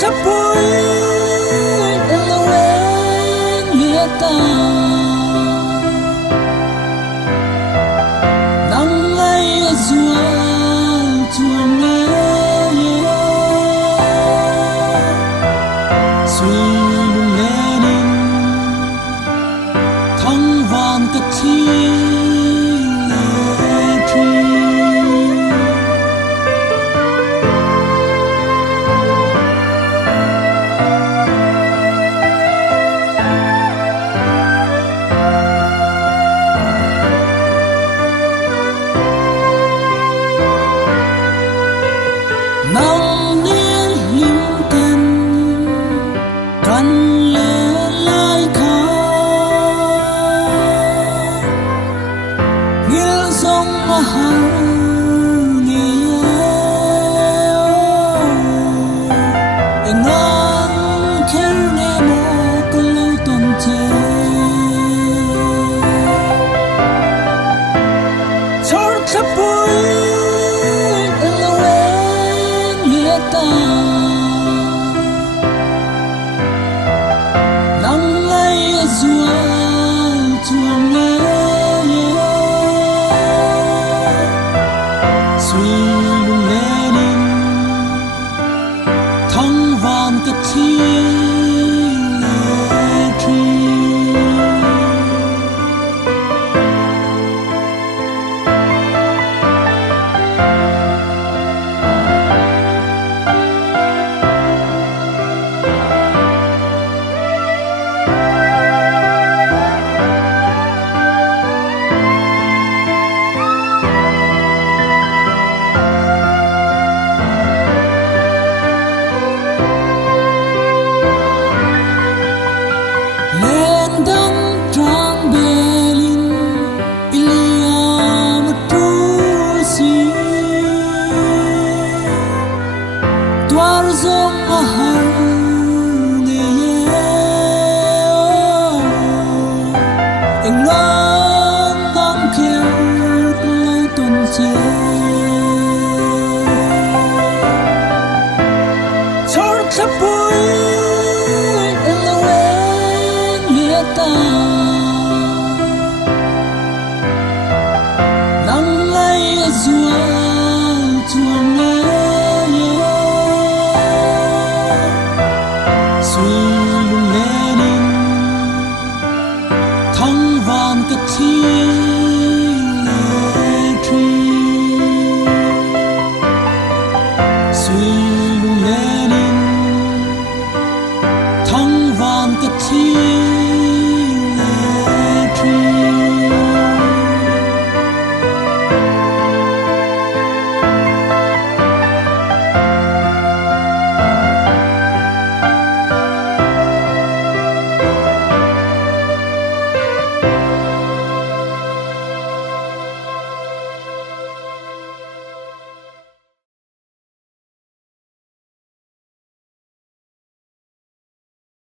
khắp bụi em lâu em nghĩa ta nắng ngay rùa chuông nghe suy lung lên thăng vàng cất chi nắng đến linh tên căn lệ lại khá nghĩa giống mà hàng nghĩa em nắng khéo nè mô có lâu tuần chê cho khắp bụi ta nắng ngay rùa chuông nghe suy lung lên thăng vàng cất chi lệ tri lên đăng trăng Berlin Ilia Matrusi tuar zong mahal neye em ngang ngang kêu lâu tuần chê cho khắp bụi ta nắng ngay rùa chuông nghe suy lung lên thăng vàng cất chi lệ tri suy